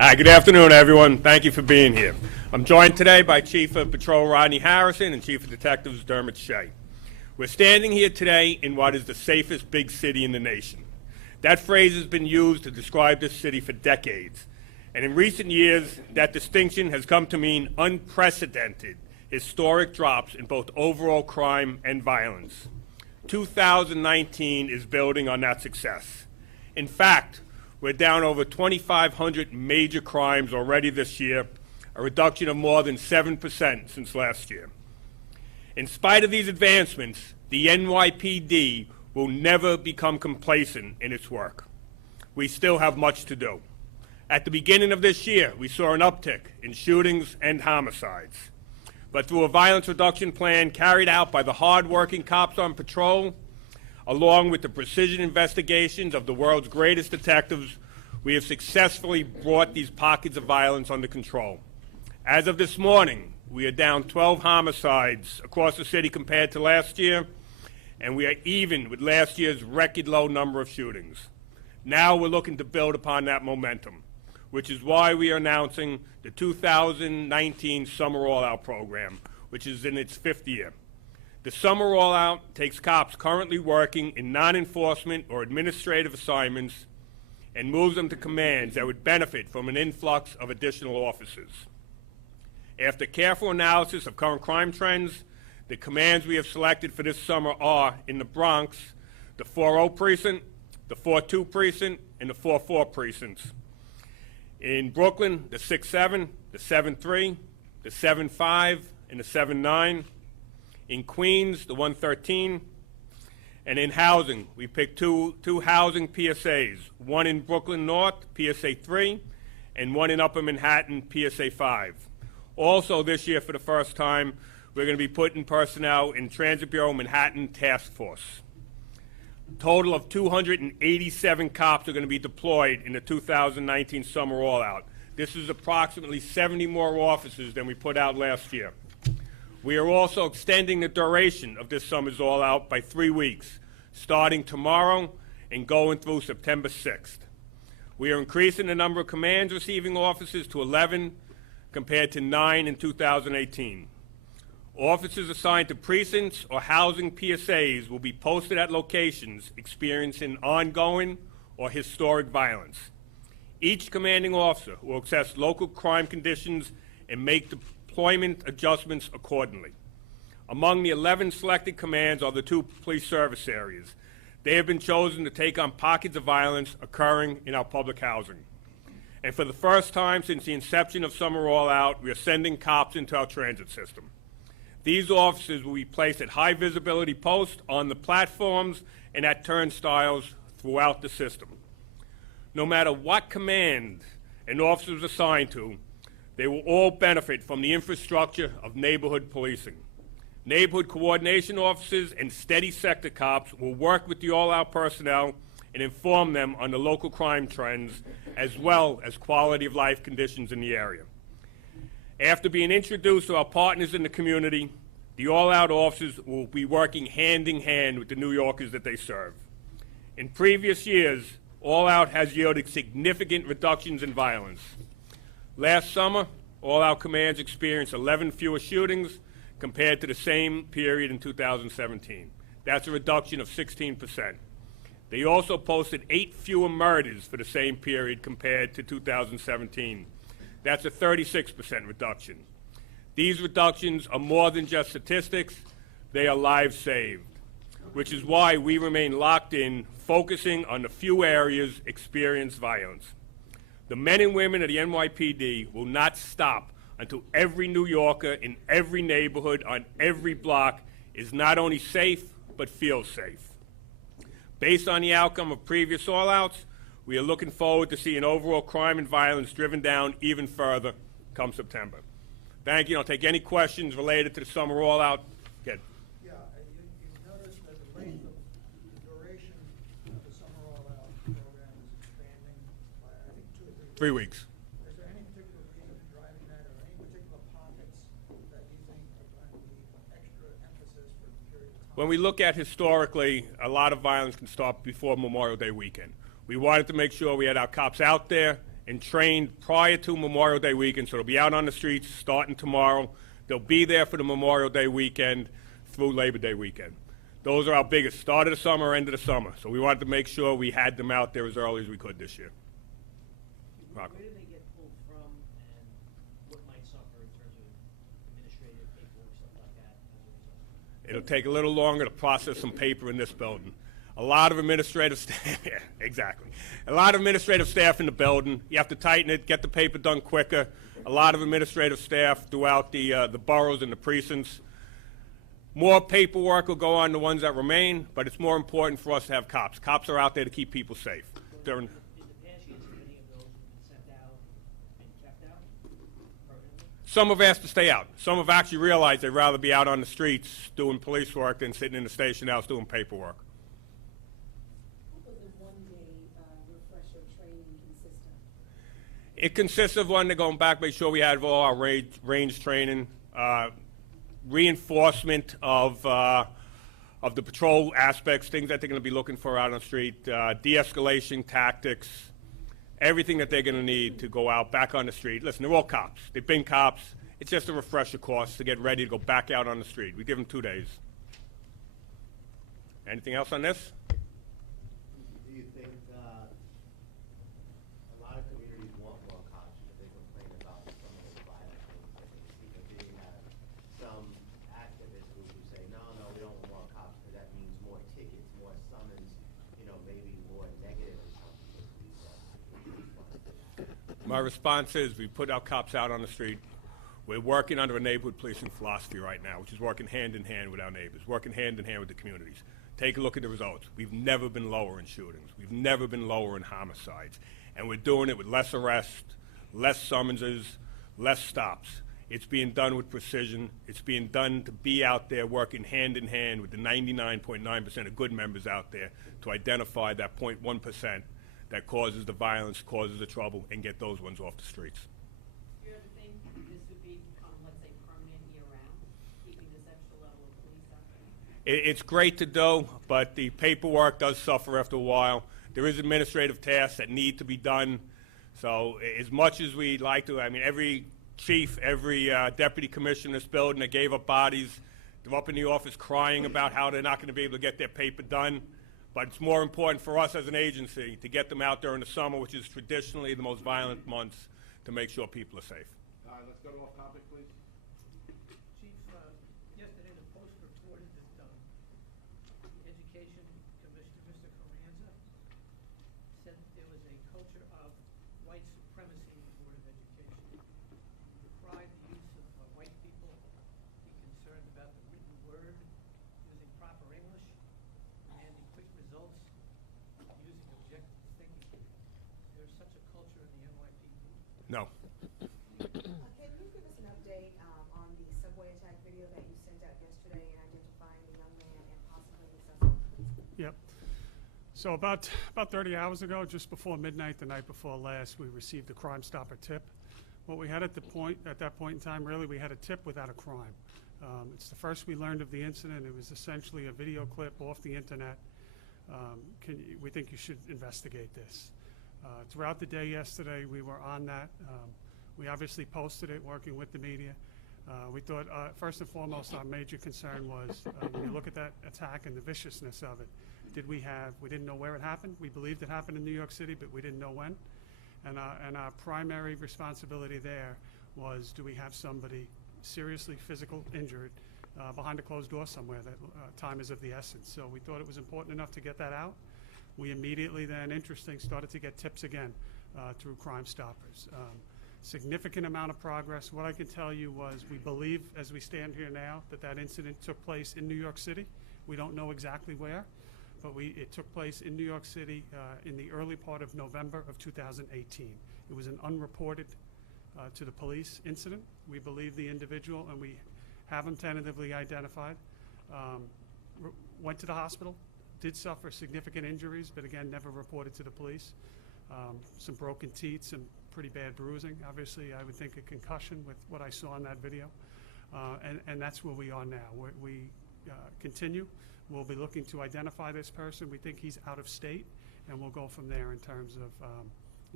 Hi, good afternoon, everyone. Thank you for being here. I'm joined today by Chief of Patrol Rodney Harrison and Chief of Detectives Dermot Shea. We're standing here today in what is the safest big city in the nation. That phrase has been used to describe this city for decades. And in recent years, that distinction has come to mean unprecedented, historic drops in both overall crime and violence. 2019 is building on that success. In fact, we're down over 2,500 major crimes already this year, a reduction of more than 7% since last year. In spite of these advancements, the NYPD will never become complacent in its work. We still have much to do. At the beginning of this year, we saw an uptick in shootings and homicides. But through a violence reduction plan carried out by the hard-working cops on patrol, along with the precision investigations of the world's greatest detectives, we have successfully brought these pockets of violence under control. As of this morning, we are down 12 homicides across the city compared to last year, and we are even with last year's record low number of shootings. Now we're looking to build upon that momentum, which is why we are announcing the 2019 Summer All-Out program, which is in its 5th year. The Summer All-Out takes cops currently working in non-enforcement or administrative assignments and moves them to commands that would benefit from an influx of additional officers. After careful analysis of current crime trends, the commands we have selected for this summer are, in the Bronx, the 4-0 precinct, the 4-2 precinct, and the 4-4 precincts. In Brooklyn, the 6-7, the 7-3, the 7-5, and the 7-9. In Queens, the 113, and in housing, we picked two housing PSAs, one in Brooklyn North, PSA 3, and one in Upper Manhattan, PSA 5. Also this year, for the first time, we're going to be putting personnel in Transit Bureau Manhattan Task Force. A total of 287 cops are going to be deployed in the 2019 Summer All-Out. This is approximately 70 more officers than we put out last year. We are also extending the duration of this summer's all-out by 3 weeks, starting tomorrow and going through September 6th. We are increasing the number of commands receiving officers to 11 compared to 9 in 2018. Officers assigned to precincts or housing PSAs will be posted at locations experiencing ongoing or historic violence. Each commanding officer will assess local crime conditions and make deployment adjustments accordingly. Among the 11 selected commands are the 2 police service areas. They have been chosen to take on pockets of violence occurring in our public housing. And for the first time since the inception of Summer All-Out, we are sending cops into our transit system. These officers will be placed at high visibility posts on the platforms and at turnstiles throughout the system. No matter what command an officer is assigned to, they will all benefit from the infrastructure of neighborhood policing. Neighborhood coordination officers and steady sector cops will work with the all-out personnel and inform them on the local crime trends as well as quality of life conditions in the area. After being introduced to our partners in the community, the all-out officers will be working hand in hand with the New Yorkers that they serve. In previous years, all-out has yielded significant reductions in violence. Last summer, all-out commands experienced 11 fewer shootings compared to the same period in 2017. That's a reduction of 16%. They also posted 8 fewer murders for the same period compared to 2017. That's a 36% reduction. These reductions are more than just statistics, they are lives saved, which is why we remain locked in, focusing on the few areas experiencing violence. The men and women of the NYPD will not stop until every New Yorker in every neighborhood on every block is not only safe, but feels safe. Based on the outcome of previous all-outs, we are looking forward to seeing overall crime and violence driven down even further come September. Thank you. I'll take any questions related to the Summer All-Out. Good. Yeah, you noticed that the length of the duration of the Summer All-Out program is expanding by, I think, 2 or 3 weeks. 3 weeks. Is there any particular reason for driving that, or any particular pockets that you think are going to be extra emphasis for a period of time? When we look at historically, a lot of violence can start before Memorial Day weekend. We wanted to make sure we had our cops out there and trained prior to Memorial Day weekend, so they'll be out on the streets starting tomorrow. They'll be there for the Memorial Day weekend through Labor Day weekend. Those are our biggest, start of the summer, end of the summer. So we wanted to make sure we had them out there as early as we could this year. Where do they get pulled from, and what might suffer in terms of administrative paperwork, stuff like that, as a result? It'll take a little longer to process some paper in this building. A lot of administrative staff, yeah, exactly. A lot of administrative staff in the building. You have to tighten it, get the paper done quicker. A lot of administrative staff throughout the boroughs and the precincts. More paperwork will go on the ones that remain, but it's more important for us to have cops. Cops are out there to keep people safe. During, In the past years, have any of those been sent out and kept out permanently? some have asked to stay out. Some have actually realized they'd rather be out on the streets doing police work than sitting in the station house doing paperwork. What was the one-day refresher training consist of? It consists of one, going back, make sure we have all our range training, reinforcement of the patrol aspects, things that they're going to be looking for out on the street, de-escalation tactics, everything that they're going to need to go out back on the street. Listen, they're all cops. They've been cops. It's just a refresher course to get ready to go back out on the street. We give them 2 days. Anything else on this? Do you think a lot of communities want more cops because they complain about some of the violent things? Do you have some activist groups who say, no, we don't want more cops because that means more tickets, more summons, maybe more negative responses? My response is we put our cops out on the street. We're working under a neighborhood policing philosophy right now, which is working hand in hand with our neighbors, working hand in hand with the communities. Take a look at the results. We've never been lower in shootings. We've never been lower in homicides. And we're doing it with less arrests, less summonses, less stops. It's being done with precision. It's being done to be out there working hand in hand with the 99.9% of good members out there to identify that 0.1% that causes the violence, causes the trouble, and get those ones off the streets. Do you ever think this would become, let's say, permanent year-round, keeping this extra level of police out there? It's great to do, but the paperwork does suffer after a while. There is administrative tasks that need to be done. So as much as we'd like to, every chief, every deputy commissioner in this building that gave up bodies, they're up in the office crying about how they're not going to be able to get their paper done. But it's more important for us as an agency to get them out during the summer, which is traditionally the most violent months, to make sure people are safe. Let's go to off topic, please. Chief, yesterday the Post reported that the Education Commissioner, Mr. Carranza, said there was a culture of white supremacy in the Board of Education. He decried the use of white people. He concerned about the written word, using proper English, and the quick results, using objective thinking. Is there such a culture in the NYPD? No. Can you give us an update on the subway attack video that you sent out yesterday and identifying the young man and possibly the suspect? Yep. So about 30 hours ago, just before midnight, the night before last, we received a Crime Stopper tip. What we had at that point in time, really, we had a tip without a crime. It's the first we learned of the incident. It was essentially a video clip off the internet. We think you should investigate this. Throughout the day yesterday, we were on that. We obviously posted it, working with the media. We thought, first and foremost, our major concern was when you look at that attack and the viciousness of it, we didn't know where it happened. We believed it happened in New York City, but we didn't know when. And our primary responsibility there was, do we have somebody seriously physical injured behind a closed door somewhere? That time is of the essence. So we thought it was important enough to get that out. We immediately then, started to get tips again through Crime Stoppers. Significant amount of progress. What I can tell you was we believe, as we stand here now, that incident took place in New York City. We don't know exactly where, but it took place in New York City in the early part of November of 2018. It was an unreported to the police incident. We believe the individual, and we have him tentatively identified, went to the hospital, did suffer significant injuries, but again, never reported to the police. Some broken teeth, some pretty bad bruising. Obviously, I would think a concussion with what I saw in that video. And that's where we are now. We continue. We'll be looking to identify this person. We think he's out of state, and we'll go from there in terms of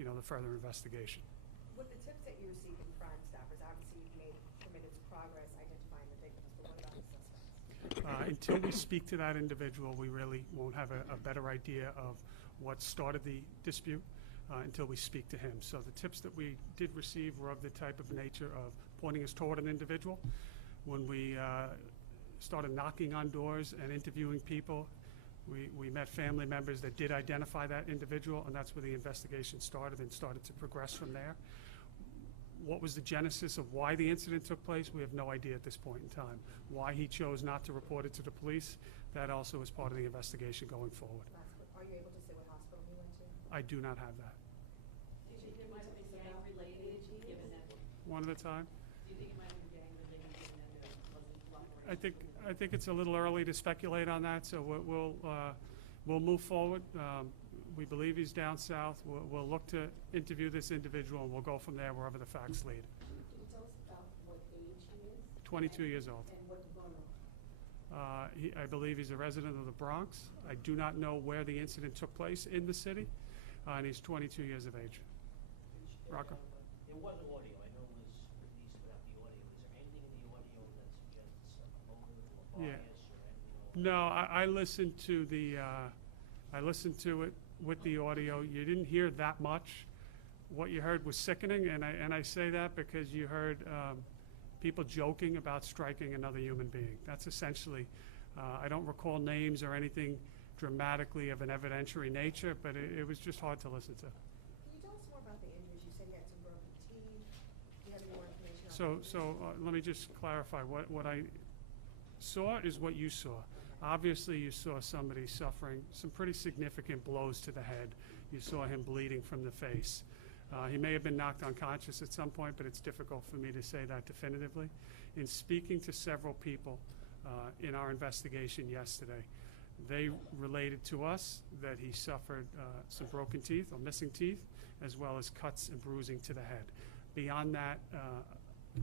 the further investigation. With the tips that you received from Crime Stoppers, obviously you've made tremendous progress identifying the victims, but what about the suspects? Until we speak to that individual, we really won't have a better idea of what started the dispute until we speak to him. So the tips that we did receive were of the type of nature of pointing us toward an individual. When we started knocking on doors and interviewing people, we met family members that did identify that individual, and that's where the investigation started and started to progress from there. What was the genesis of why the incident took place? We have no idea at this point in time. Why he chose not to report it to the police, that also is part of the investigation going forward. Are you able to say what hospital he went to? I do not have that. Do you think it might have been gang-related, given that, One at a time. do you think it might have been gang-related, given that there wasn't cooperation? I think it's a little early to speculate on that, so we'll move forward. We believe he's down south. We'll look to interview this individual, and we'll go from there wherever the facts lead. Can you tell us about what age he is? 22 years old. And what borough? I believe he's a resident of the Bronx. I do not know where the incident took place in the city, and he's 22 years of age. Rocco? There was audio, I know it was released without the audio. Is there anything in the audio that suggests a motive or Yeah. bias or anything? No, I listened to I listened to it with the audio. You didn't hear that much. What you heard was sickening, and I say that because you heard people joking about striking another human being. That's essentially, I don't recall names or anything dramatically of an evidentiary nature, but it was just hard to listen to. Can you tell us more about the injuries? You said he had some broken teeth. Do you have any more information on So let me just clarify. What I saw is what you saw. Obviously, you saw somebody suffering some pretty significant blows to the head. You saw him bleeding from the face. He may have been knocked unconscious at some point, but it's difficult for me to say that definitively. In speaking to several people in our investigation yesterday, they related to us that he suffered some broken teeth or missing teeth, as well as cuts and bruising to the head. Beyond that,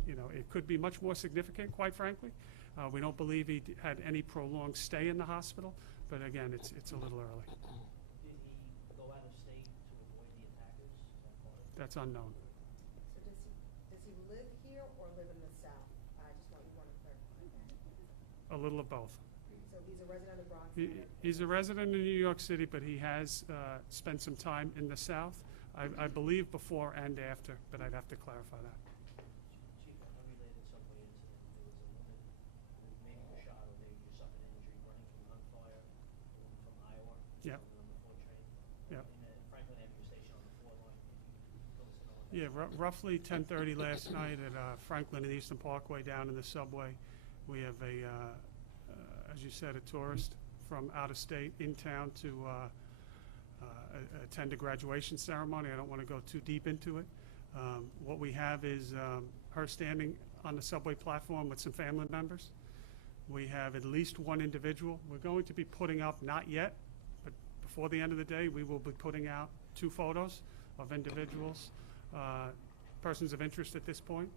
it could be much more significant, quite frankly. We don't believe he had any prolonged stay in the hospital, but again, it's a little early. Did he go out of state to avoid the attackers? Is that part of it? That's unknown. So does he live here or live in the South? I just want to clarify that. A little of both. So he's a resident of the Bronx? He's a resident in New York City, but he has spent some time in the South, I believe before and after, but I'd have to clarify that. Chief, an unrelated subway incident, there was a woman who maybe was shot or maybe just suffered an injury running from gunfire, a woman from Iowa. Yeah. On the 4 train. Yeah. In the Franklin Avenue station on the 4 line. Can you fill us in on that? Yeah, roughly 10:30 last night at Franklin and Eastern Parkway down in the subway. We have as you said, a tourist from out of state in town to attend a graduation ceremony. I don't want to go too deep into it. What we have is her standing on the subway platform with some family members. We have at least one individual. We're going to be putting up, not yet, but before the end of the day, we will be putting out 2 photos of individuals, persons of interest at this point.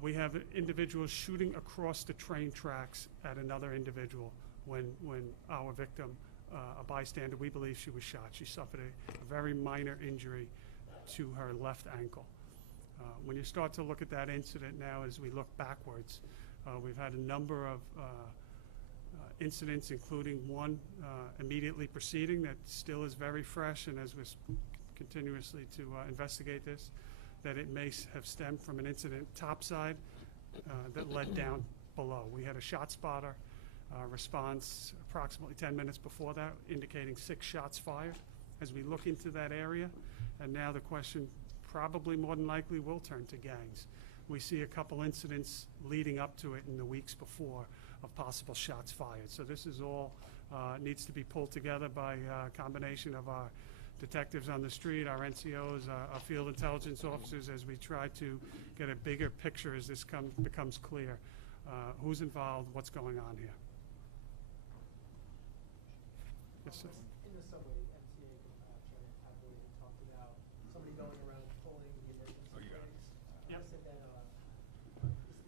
We have individuals shooting across the train tracks at another individual when our victim, a bystander, we believe she was shot. She suffered a very minor injury to her left ankle. When you start to look at that incident now as we look backwards, we've had a number of incidents, including one immediately preceding that still is very fresh, and as we're continuously to investigate this, that it may have stemmed from an incident topside that led down below. We had a shot spotter response approximately 10 minutes before that, indicating 6 shots fired as we look into that area. And now the question probably more than likely will turn to gangs. We see a couple incidents leading up to it in the weeks before of possible shots fired. So this is all needs to be pulled together by a combination of our detectives on the street, our NCOs, our field intelligence officers, as we try to get a bigger picture as this becomes clear. Who's involved, what's going on here. Yes, sir. In the subway, MTA tabloid had talked about somebody going around pulling the emergency brakes. Yep. Said that,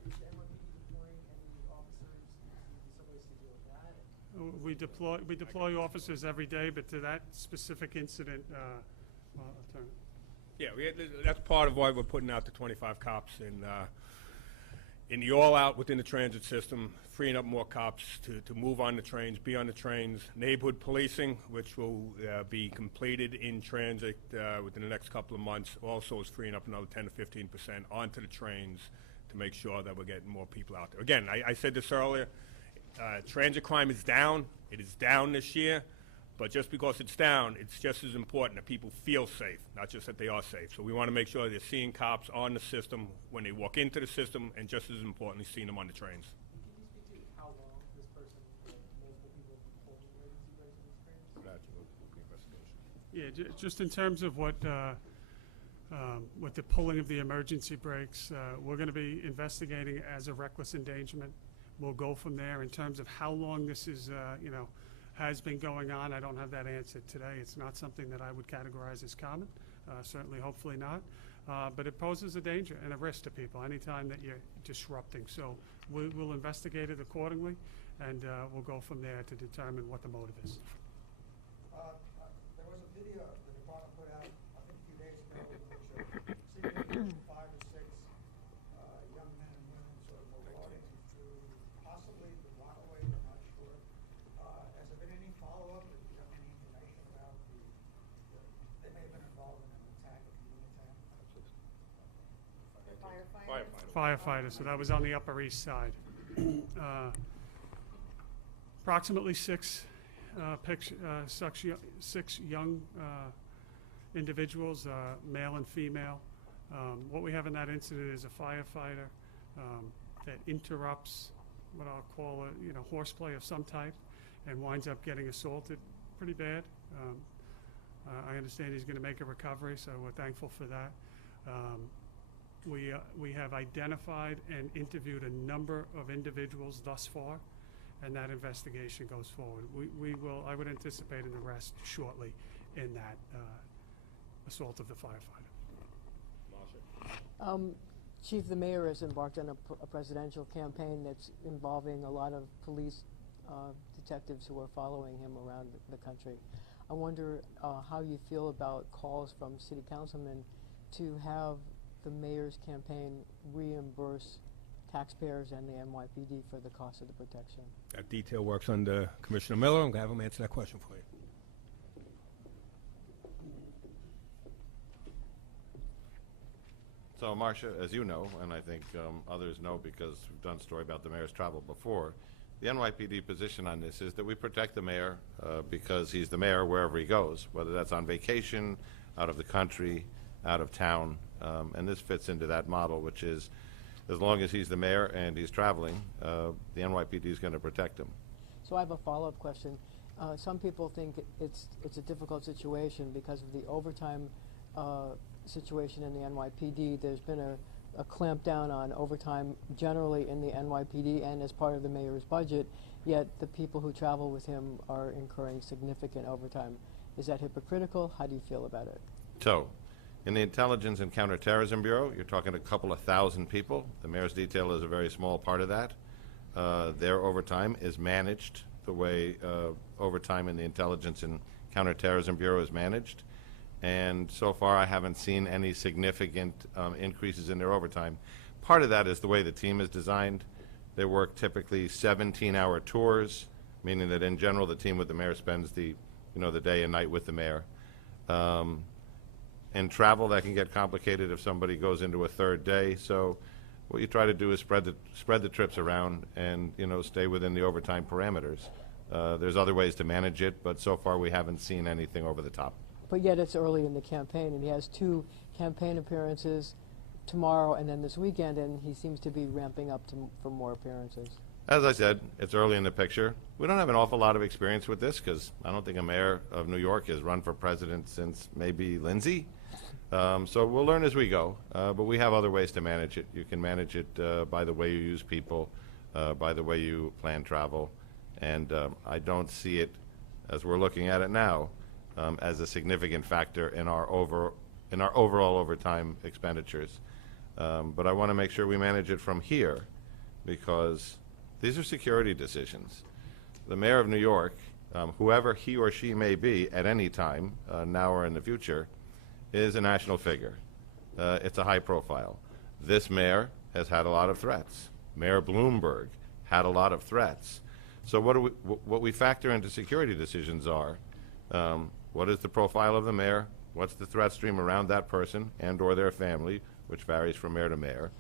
is the NYPD deploying any officers to the subways to deal with that? We deploy officers every day, but to that specific incident, I'll turn it. Yeah, that's part of why we're putting out the 25 cops in the all-out within the transit system, freeing up more cops to move on the trains, be on the trains. Neighborhood policing, which will be completed in transit within the next couple of months, also is freeing up another 10 to 15% onto the trains to make sure that we're getting more people out there. Again, I said this earlier, transit crime is down. It is down this year. But just because it's down, it's just as important that people feel safe, not just that they are safe. So we want to make sure they're seeing cops on the system when they walk into the system, and just as importantly, seeing them on the trains. Can you speak to how long this person, multiple people pulled the emergency brakes in this train? Yeah, just in terms of what with the pulling of the emergency brakes, we're going to be investigating as a reckless endangerment. We'll go from there. In terms of how long this is, has been going on, I don't have that answer today. It's not something that I would categorize as common, certainly, hopefully not. But it poses a danger and a risk to people anytime that you're disrupting. So we'll investigate it accordingly, and we'll go from there to determine what the motive is. There was a video the department put out, I think a few days ago, which seemed 5 or 6 young men and women sort of were walking through possibly the Rockaway, I'm not sure. Has there been any follow-up? Do you have any information about they may have been involved in an attack, a community attack? Firefighter, so that was on the Upper East Side. Approximately six young individuals, male and female. What we have in that incident is a firefighter that interrupts what I'll call a horseplay of some type and winds up getting assaulted pretty bad. I understand he's going to make a recovery, so we're thankful for that. We have identified and interviewed a number of individuals thus far, and that investigation goes forward. I would anticipate an arrest shortly in that assault of the firefighter. Chief, the mayor has embarked on a presidential campaign that's involving a lot of police detectives who are following him around the country. I wonder how you feel about calls from city councilmen to have the mayor's campaign reimburse taxpayers and the NYPD for the cost of the protection. That detail works under Commissioner Miller. I'm going to have him answer that question for you. So, Marcia, as you know, and I think others know because we've done a story about the mayor's travel before, the NYPD position on this is that we protect the mayor because he's the mayor wherever he goes, whether that's on vacation, out of the country, out of town, and this fits into that model, which is as long as he's the mayor and he's traveling, the NYPD is going to protect him. So I have a follow-up question. Some people think it's a difficult situation because of the overtime situation in the NYPD. There's been a clampdown on overtime generally in the NYPD and as part of the mayor's budget, yet the people who travel with him are incurring significant overtime. Is that hypocritical? How do you feel about it? So, in the Intelligence and Counterterrorism Bureau, you're talking a couple of thousand people. The mayor's detail is a very small part of that. Their overtime is managed the way overtime in the Intelligence and Counterterrorism Bureau is managed. And so far, I haven't seen any significant increases in their overtime. Part of that is the way the team is designed. They work typically 17-hour tours, meaning that in general, the team with the mayor spends the day and night with the mayor. In travel, that can get complicated if somebody goes into a third day. So what you try to do is spread the trips around and stay within the overtime parameters. There's other ways to manage it, but so far we haven't seen anything over the top. But yet it's early in the campaign, and he has 2 campaign appearances tomorrow and then this weekend, and he seems to be ramping up for more appearances. As I said, it's early in the picture. We don't have an awful lot of experience with this because I don't think a mayor of New York has run for president since maybe Lindsay. So we'll learn as we go, but we have other ways to manage it. You can manage it by the way you use people, by the way you plan travel, and I don't see it, as we're looking at it now, as a significant factor in our overall overtime expenditures. But I want to make sure we manage it from here because these are security decisions. The mayor of New York, whoever he or she may be at any time, now or in the future, is a national figure. It's a high profile. This mayor has had a lot of threats. Mayor Bloomberg had a lot of threats. So what we factor into security decisions are, what is the profile of the mayor? What's the threat stream around that person and or their family, which varies from mayor to mayor?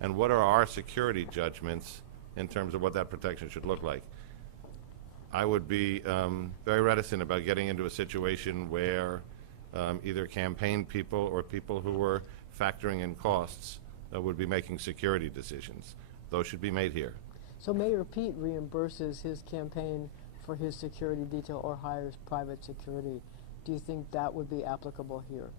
And what are our security judgments in terms of what that protection should look like? I would be very reticent about getting into a situation where either campaign people or people who were factoring in costs would be making security decisions. Those should be made here. So Mayor Pete reimburses his campaign for his security detail or hires private security. Do you think that would be applicable here?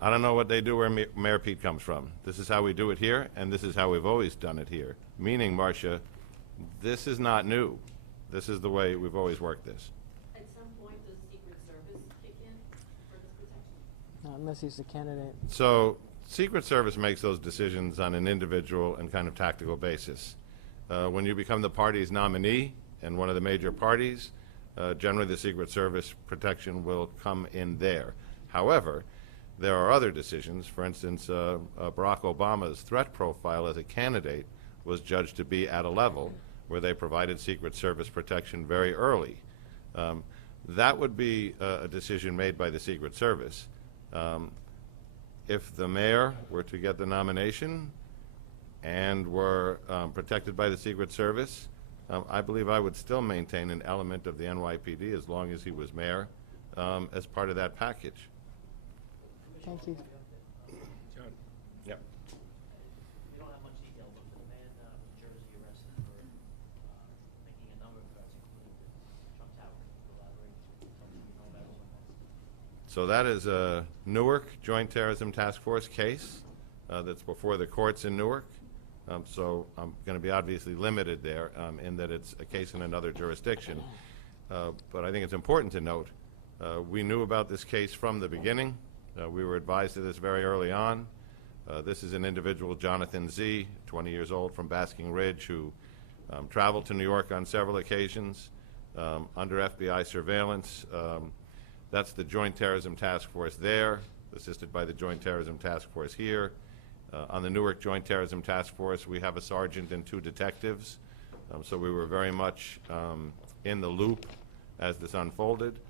I don't know what they do where Mayor Pete comes from. This is how we do it here, and this is how we've always done it here. Meaning, Marcia, this is not new. This is the way we've always worked this. At some point, does Secret Service kick in for this protection? Not unless he's the candidate. So Secret Service makes those decisions on an individual and kind of tactical basis. When you become the party's nominee and one of the major parties, generally the Secret Service protection will come in there. However, there are other decisions. For instance, Barack Obama's threat profile as a candidate was judged to be at a level where they provided Secret Service protection very early. That would be a decision made by the Secret Service. If the mayor were to get the nomination and were protected by the Secret Service, I believe I would still maintain an element of the NYPD as long as he was mayor as part of that package. Thank you. John? Yep. We don't have much detail, but the man from Jersey arrested for making a number of threats, including the Trump Tower. Elaborate. Something we know about it. So that is a Newark Joint Terrorism Task Force case that's before the courts in Newark. So I'm going to be obviously limited there in that it's a case in another jurisdiction. But I think it's important to note we knew about this case from the beginning. We were advised of this very early on. This is an individual, Jonathan Z., 20 years old, from Basking Ridge, who traveled to New York on several occasions under FBI surveillance. That's the Joint Terrorism Task Force there, assisted by the Joint Terrorism Task Force here. On the Newark Joint Terrorism Task Force, we have a sergeant and 2 detectives. So we were very much in the loop as this unfolded.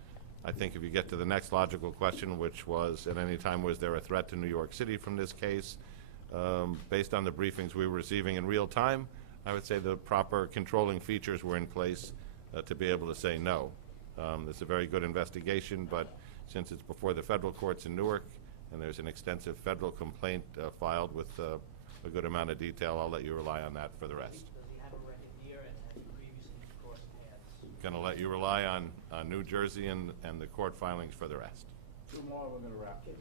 I think if you get to the next logical question, which was, at any time, was there a threat to New York City from this case? Based on the briefings we were receiving in real time, I would say the proper controlling features were in place to be able to say no. It's a very good investigation, but since it's before the federal courts in Newark, and there's an extensive federal complaint filed with a good amount of detail, I'll let you rely on that for the rest. Does he have a record here, and have you previously crossed paths? Going to let you rely on New Jersey and the court filings for the rest. 2 more, we're gonna wrap. Can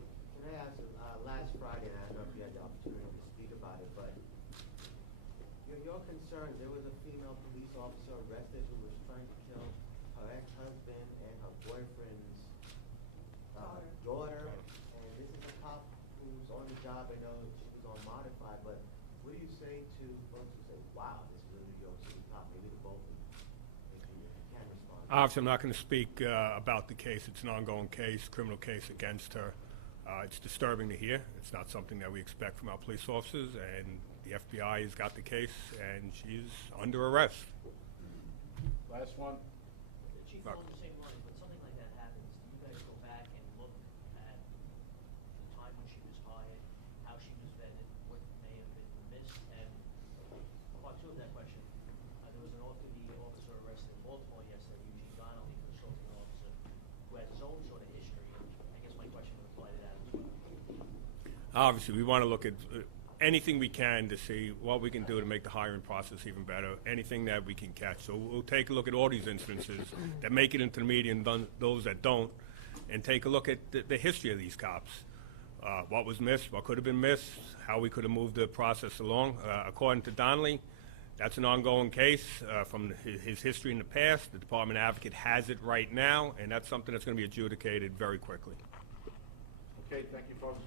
I ask, last Friday, and I don't know if you had the opportunity to speak about it, but your concerns, there was a female police officer arrested who was trying to kill her ex-husband and her boyfriend's daughter, and this is a cop who's on the job. I know she was on modified, but what do you say to folks who say, wow, this is a New York City cop, maybe the both of you, if you can respond? Obviously, I'm not going to speak about the case. It's an ongoing case, criminal case against her. It's disturbing to hear. It's not something that we expect from our police officers, and the FBI has got the case, and she's under arrest. Last one. The chief, along the same lines, when something like that happens, do you guys go back and look at the time when she was hired, how she was vetted, what may have been missed? And part 2 of that question, there was an off-duty officer arrested in Baltimore yesterday, Eugene Donnelly, consulting officer, who has his own sort of history. I guess my question would apply to that as well. Obviously, we want to look at anything we can to see what we can do to make the hiring process even better, anything that we can catch. So we'll take a look at all these instances that make it into the media and those that don't, and take a look at the history of these cops. What was missed, what could have been missed, how we could have moved the process along. According to Donnelly, that's an ongoing case from his history in the past. The Department Advocate has it right now, and that's something that's going to be adjudicated very quickly. Okay, thank you, folks.